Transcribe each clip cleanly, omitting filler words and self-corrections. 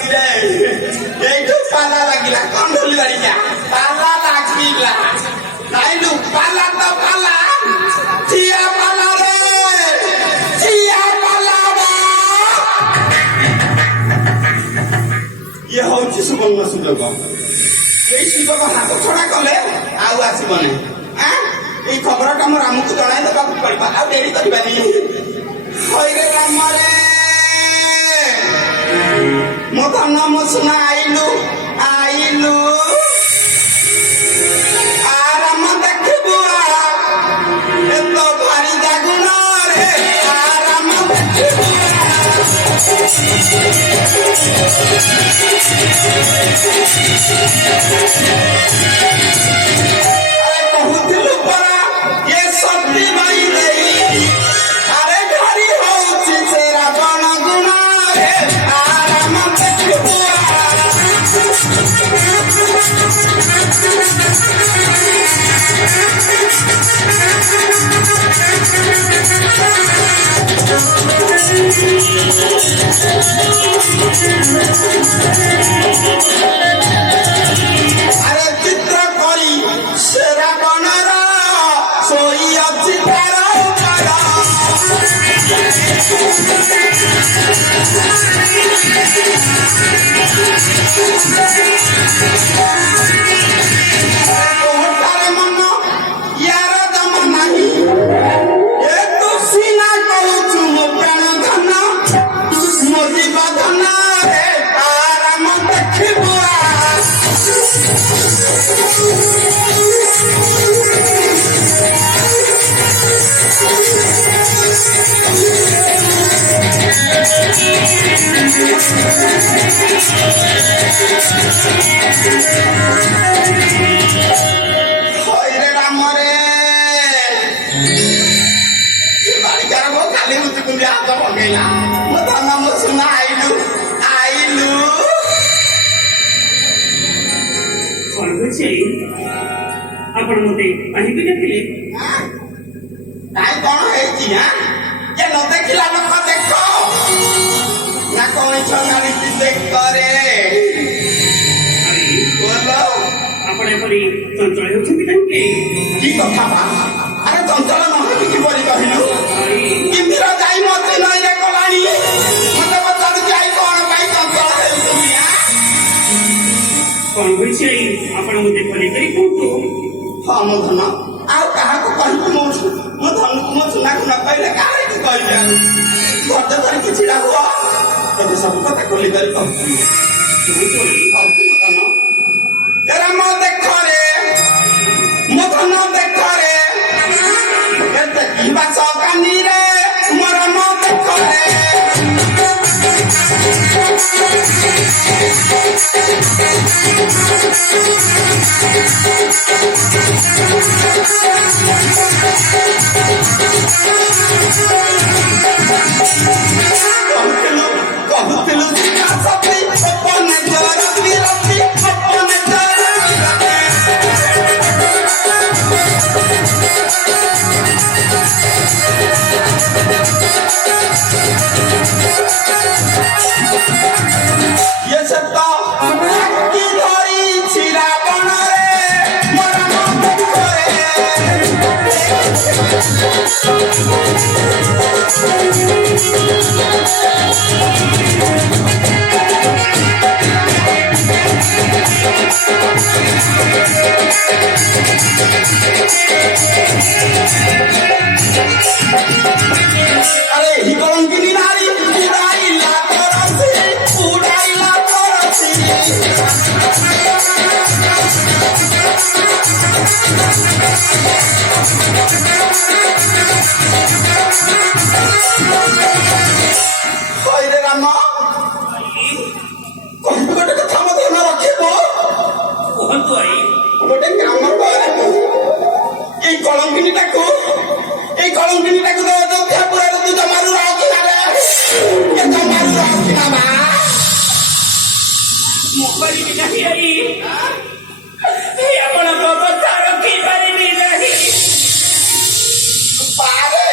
କିରେ ଏଇଠୁ ପାଲା ଲାଗିଲା କଣ୍ଡୁଲି ବାଡ଼ିକା ପାଲା ଲାଗିଲା ନାଇଲୁ ପାଲା ତ ପାଲା ଚିଆ ପାଲା ରେ ଚିଆ ପାଲା ଇଏ ହଉଛି ସୁବର୍ଣ୍ଣ ସୁଯୋଗ ଏଇ ସୁଯୋଗ ହାତ ଛଡା କଲେ ଆଉ ଆସିବନି ଏଇ ଖବରଟା ମୋ ରାମକୁ ଜଣାଇ ଦେବାକୁ ପଡିବ ଆଉ ଡେରି କରିବାନି ହଇରେ ରାମରେ ମୋ ଧନ ମୋ ସୁନା ଆଇଲୁ ଆଇଲୁ ଆରାମ ଦେଖିବୁ ଏତ ଭାରି ଜାଗୁଣ ରେ ଆରାମ ଦେଖିବୁ କହୁଥିଲୁ ପରା ଏ ସତୀ ବାଇ ଦେଇ ଆରେ ଘରି ହଉଛି ସେ ରାବଣ ଗୁଣ ରେ ଆରାମ ଦେଖିବୁ আরে চিত্র করি সে রাবণর সই ଅଛି তার মন ইয়ার দম ନାହିଁ ଏ ତୁ ସିନା କହୁଛୁ ମୋ ପ୍ରାଣ ଧନ ମୋ ଜୀବ ଧନ ରେ ଆରାମ ଦେଖିବୁ ହଇରେ ରାମରେ ବାଳିକାର ମୋ କାଲି ମୁତୁକୁଣ୍ଡି ହାତ ପକେଇଲା ମୋ ଧନ ମୋ ସୁନା ଆଇଲୁ ଆଇଲୁ କଣ ହୋଇଛି ଆପଣ ମତେ କାହିଁକି ଡାକିଲେ ନାଇଁ କଣ ହେଇଛି ଯେ ନ ଦେଖିଲା ଲୋକ ଦେଖ ନା କଇଁଛ ନାଳିଛି ଦେଖରେ ବୋଲ ଆପଣ ଏପରି ଚଞ୍ଚଳ ହେଉଛନ୍ତି କାହିଁକି କି କଥା ବା ଆରେ ଚଞ୍ଚଳ ନହେବି କିପରି କହିଲୁ କିମ୍ଭୀର ଯାଇ ମତେ ନଈରେ କଲାଣି ମତେ ପଚାରୁଛି ଆଇ କଣ ପାଇଁ ଚଞ୍ଚଳ ହେଉଛନ୍ତି କଣ ହୋଇଛି ଆପଣ ମତେ କରି କରି କୁହନ୍ତୁ ହଁ ମୋ ଧନ ଆଉ କାହାକୁ କହିବି ମୋ ଧନକୁ ମୋ ସୁନାକୁ ନ କହିଲେ କାହାକୁ କହିବି ଆଉ ଘର ଧରିକି ଛିଡା ହୁଅ ତତେ ସବୁ କଥା ଖୋଲି କରି କହୁଛି ରାମ ଦେଖରେ ମୋ ଧନ ଦେଖରେ ଦେଖିବା ସକାନିରେ ମୋ ରାମ ଦେଖରେ କହୁଥିଲୁ ସତୀ ଅପନେ ଜରତି ରତି ଅପନେ ଇଏ ସେ ତ କି ଧରିଛି ରାବଣରେ ମୋର ମନରେ আরে হি কলঙ্কিনী নারী উড়াইলা করছি হইরে রাম କହିବି ଗୋଟେ କଥା ମୋ ଧ୍ୟାନ ରଖିବୁ କୁହନ୍ତୁ ଆଇ ଗୋଟେ ଗ୍ରାମ ଏଇ କଳଙ୍କିନୀଟାକୁ ଯୋଧ୍ୟାପୁରରେ ତୁ ଜମାରୁ ରଖିନା ରେ ଜମାରୁ ରଖିନା ବା ମୁଁ କରିବି ନାହିଁ ଆଇ ଆପଣଙ୍କ କଥା ରଖିପାରିବି ନାହିଁ ପାରେ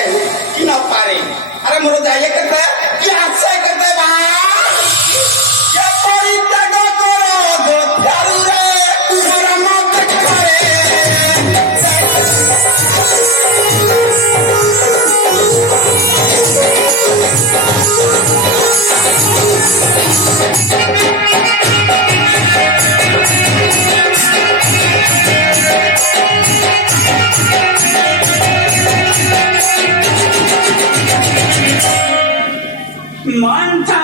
କି ନ ପାରେ ଆରେ ମୋର ଯାଇ କେତେ କି ଆସେ କେତେ ବା ମନ୍ଥ